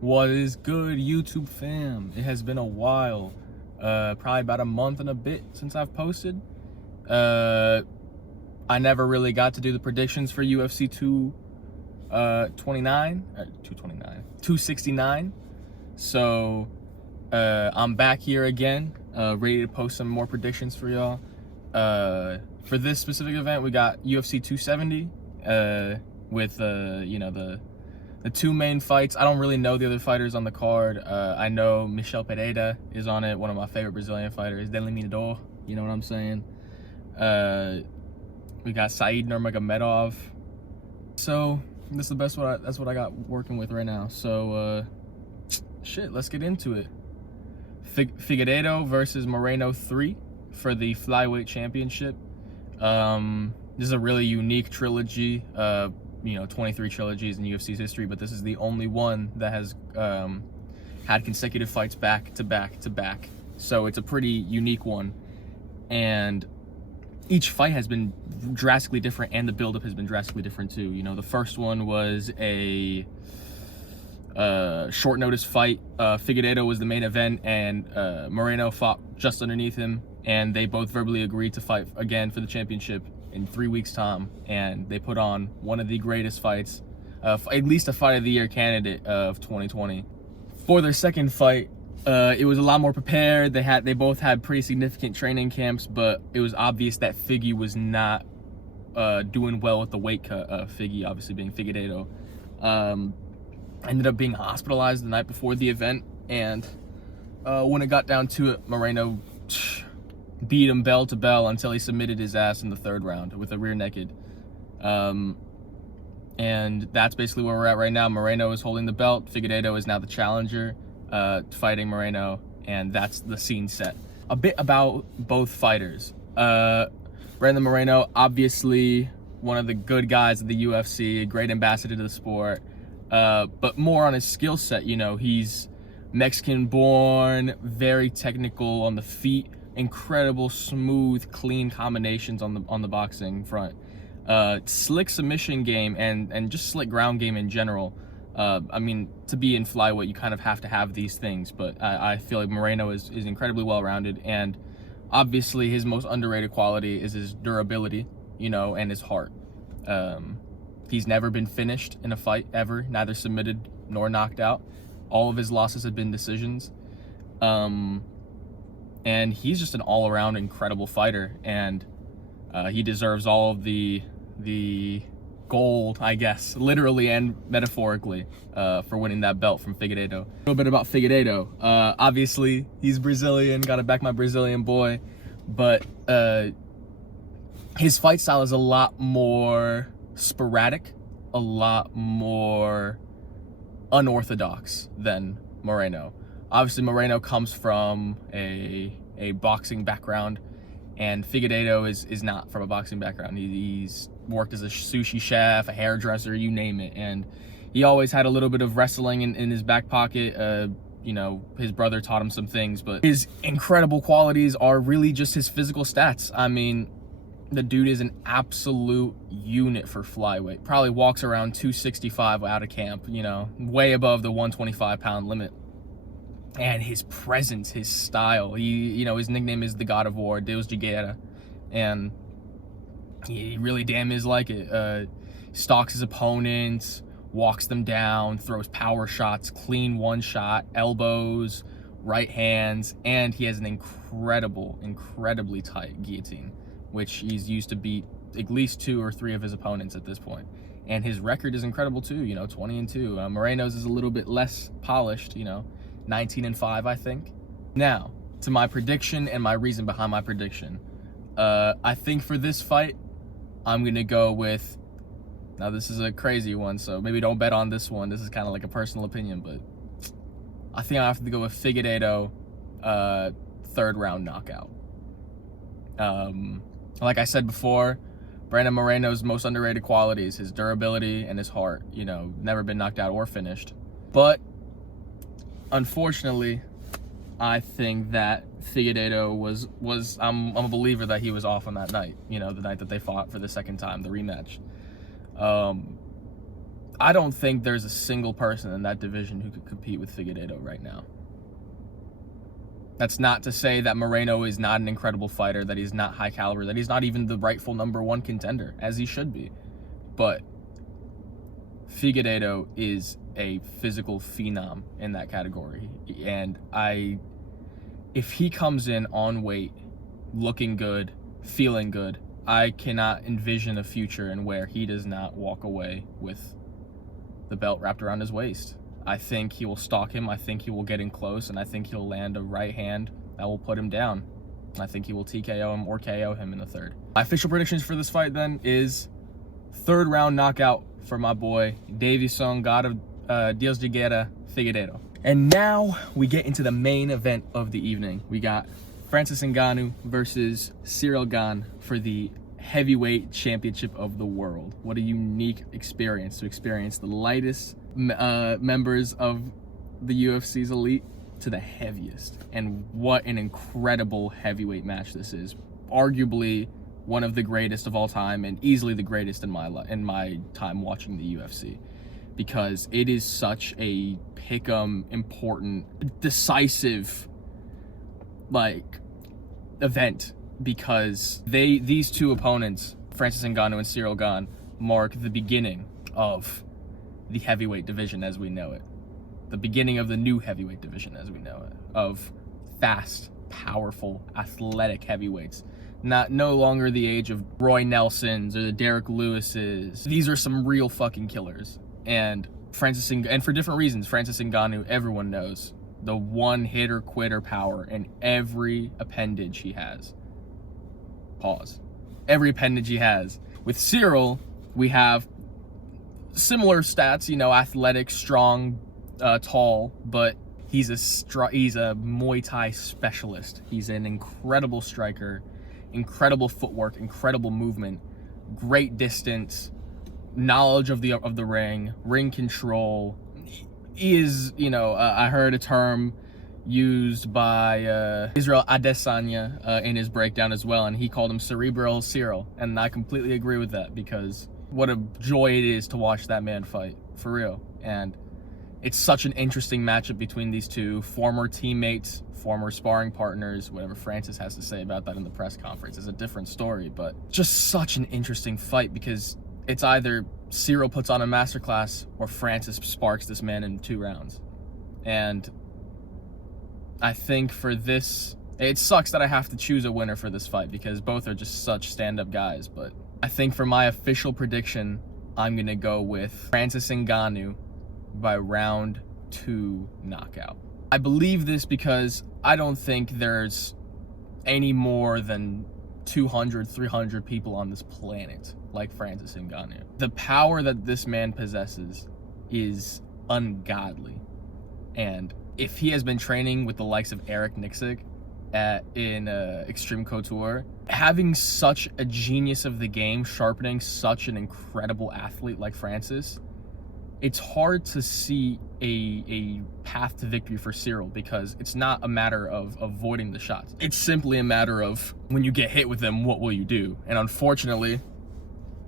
What is good, YouTube fam? It has been a while, probably about a month and a bit since I've posted. I never really got to do the predictions for UFC 269. So I'm back here again, ready to post some more predictions for y'all. For this specific event, we got UFC 270 with the two main fights. I don't really know the other fighters on the card. I know Michel Pereira is on it, one of my favorite Brazilian fighters. Delimitador, you know what I'm saying? We got Said Nurmagomedov. So this is the best one. That's what I got working with right now. So shit, let's get into it. Figueiredo versus Moreno 3 for the flyweight championship. This is a really unique trilogy. 23 trilogies in UFC's history, but this is the only one that has had consecutive fights back to back to back. So it's a pretty unique one, and each fight has been drastically different, and the buildup has been drastically different too. You know, the first one was a short notice fight. Figueiredo was the main event, and Moreno fought just underneath him, and they both verbally agreed to fight again for the championship in 3 weeks' time, and they put on one of the greatest fights, at least a fight of the year candidate of 2020. For their second fight, it was a lot more prepared. They both had pretty significant training camps, but it was obvious that Figgy was not doing well with the weight cut. Figgy, obviously being Figueiredo, ended up being hospitalized the night before the event, and when it got down to it, Moreno beat him bell to bell until he submitted his ass in the third round with a rear naked. And that's basically where we're at right now. Moreno is holding the belt. Figueiredo is now the challenger, fighting Moreno, and that's the scene set. A bit about both fighters. Brandon Moreno, obviously one of the good guys of the UFC, a great ambassador to the sport, but more on his skill set. You know, he's Mexican born, very technical on the feet, incredible smooth clean combinations on the boxing front, slick submission game, and just slick ground game in general. I mean, to be in flyweight, you kind of have to have these things, but I feel like Moreno is incredibly well-rounded, and obviously his most underrated quality is his durability, you know, and his heart. He's never been finished in a fight ever, neither submitted nor knocked out. All of his losses have been decisions. And he's just an all-around incredible fighter, and he deserves all of the gold, I guess, literally and metaphorically, for winning that belt from Figueiredo. A little bit about Figueiredo. Obviously, he's Brazilian, gotta back my Brazilian boy, but his fight style is a lot more sporadic, a lot more unorthodox than Moreno. Obviously, Moreno comes from a boxing background, and Figueiredo is not from a boxing background. He's worked as a sushi chef, a hairdresser, you name it, and he always had a little bit of wrestling in his back pocket. You know, his brother taught him some things, but his incredible qualities are really just his physical stats. I mean, the dude is an absolute unit for flyweight. Probably walks around 265 out of camp, you know, way above the 125-pound limit. And his presence, his style, his nickname is the God of War, Deus de Guerra, and he really damn is like it. Stalks his opponents, walks them down, throws power shots, clean one shot, elbows, right hands, and he has an incredibly tight guillotine, which he's used to beat at least 2 or 3 of his opponents at this point. And his record is incredible too, 20-2. Moreno's is a little bit less polished, 19-5, I think. Now, to my prediction and my reason behind my prediction. I think for this fight, I'm going to go with, now this is a crazy one, so maybe don't bet on this one. This is kind of like a personal opinion, but I think I have to go with Figueiredo, third round knockout. Like I said before, Brandon Moreno's most underrated qualities, his durability and his heart, never been knocked out or finished. But unfortunately, I think that Figueiredo was I'm a believer that he was off on that night, the night that they fought for the second time, the rematch. I don't think there's a single person in that division who could compete with Figueiredo right now. That's not to say that Moreno is not an incredible fighter, that he's not high caliber, that he's not even the rightful #1 contender, as he should be. But Figueiredo is a physical phenom in that category. And if he comes in on weight, looking good, feeling good, I cannot envision a future in where he does not walk away with the belt wrapped around his waist. I think he will stalk him. I think he will get in close, and I think he'll land a right hand that will put him down. I think he will TKO him or KO him in the third. My official predictions for this fight then is 3rd round knockout for my boy Davison, God of Dios de Guerra, Figueiredo. And now we get into the main event of the evening. We got Francis Ngannou versus Ciryl Gane for the heavyweight championship of the world. What a unique experience to experience the lightest members of the UFC's elite to the heaviest. And what an incredible heavyweight match this is. Arguably one of the greatest of all time, and easily the greatest in my time watching the UFC, because it is such a pick'em, important, decisive event, because these two opponents, Francis Ngannou and Ciryl Gane, mark the beginning of the heavyweight division as we know it, the beginning of the new heavyweight division as we know it, of fast, powerful, athletic heavyweights. No longer the age of Roy Nelsons or the Derek Lewises. These are some real fucking killers. And for different reasons, Francis Ngannou, everyone knows, the one-hitter quitter power in every appendage he has. Pause. Every appendage he has. With Ciryl, we have similar stats, athletic, strong, tall, but he's a Muay Thai specialist. He's an incredible striker, incredible footwork, incredible movement, great distance, knowledge of the ring control. He is, I heard a term used by Israel Adesanya in his breakdown as well, and he called him cerebral Ciryl, and I completely agree with that, because what a joy it is to watch that man fight, for real. And it's such an interesting matchup between these two former teammates, former sparring partners. Whatever Francis has to say about that in the press conference is a different story, but just such an interesting fight, because it's either Ciryl puts on a masterclass or Francis sparks this man in 2 rounds. And I think for this, it sucks that I have to choose a winner for this fight, because both are just such stand-up guys, but I think for my official prediction, I'm going to go with Francis Ngannou by round 2 knockout. I believe this because I don't think there's any more than 200, 300 people on this planet like Francis Ngannou. The power that this man possesses is ungodly. And if he has been training with the likes of Eric Nixick in Extreme Couture, having such a genius of the game, sharpening such an incredible athlete like Francis, it's hard to see a path to victory for Ciryl, because it's not a matter of avoiding the shots. It's simply a matter of, when you get hit with them, what will you do? And unfortunately,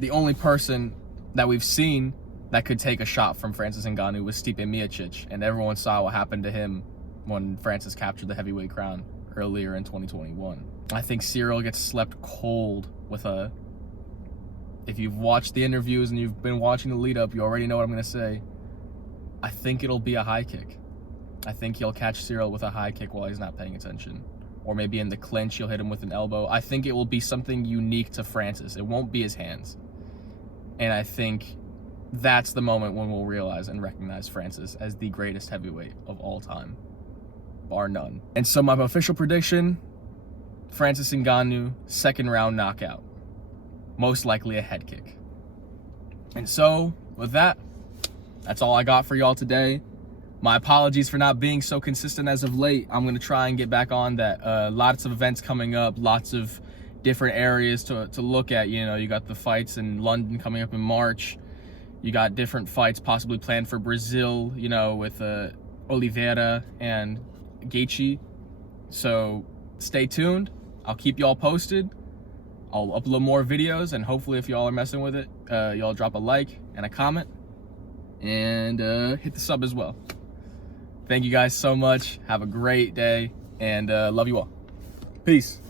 the only person that we've seen that could take a shot from Francis Ngannou was Stipe Miocic, and everyone saw what happened to him when Francis captured the heavyweight crown earlier in 2021. I think Ciryl gets slept cold with if you've watched the interviews and you've been watching the lead up, you already know what I'm going to say. I think it'll be a high kick. I think he'll catch Ciryl with a high kick while he's not paying attention. Or maybe in the clinch, he'll hit him with an elbow. I think it will be something unique to Francis. It won't be his hands. And I think that's the moment when we'll realize and recognize Francis as the greatest heavyweight of all time, bar none. And so my official prediction, Francis Ngannou, 2nd round knockout. Most likely a head kick. And so, with that, that's all I got for y'all today. My apologies for not being so consistent as of late. I'm going to try and get back on that. Lots of events coming up, lots of different areas to look at. You got the fights in London coming up in March. You got different fights possibly planned for Brazil, with Oliveira and Gaethje. So stay tuned. I'll keep y'all posted. I'll upload more videos, and hopefully if y'all are messing with it, y'all drop a like and a comment. and hit the sub as well. Thank you guys so much. Have a great day, and love you all. Peace.